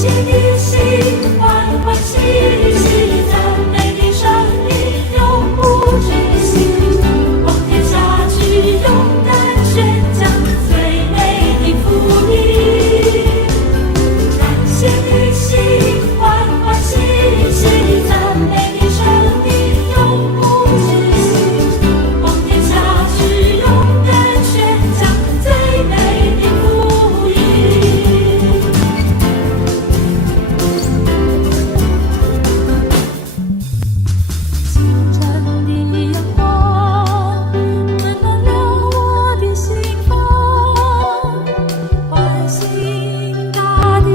谢你心，欢欢喜喜，赞美你生命永不止息。往天下去，勇敢宣讲最美的福音。感谢你心，欢欢喜喜，赞美你生命永不止息。往天下去，勇敢宣讲最美的福音。清晨的阳光温暖了我的心房，唤醒大地，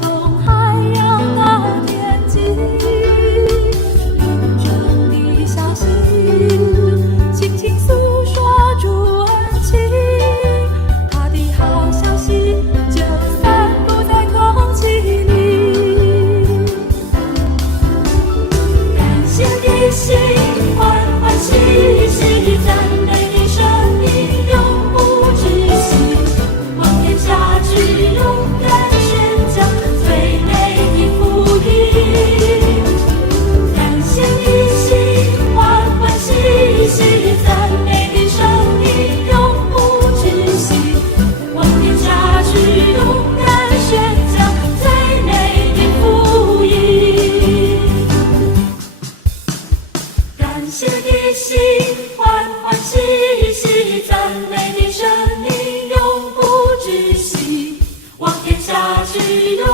从海洋到天际，永生的消息，轻轻诉说主恩情，他的好消息就散布在空气里。感谢你心，欢欢喜喜，赞美你生命永不止息。往天下去，勇敢宣讲最美的福音。感谢你心，欢欢喜喜，赞美你生命永不止息。往天下去，勇敢宣讲最美的福音。感谢你心，欢欢喜喜，赞美你生命永不止息。往天下去，勇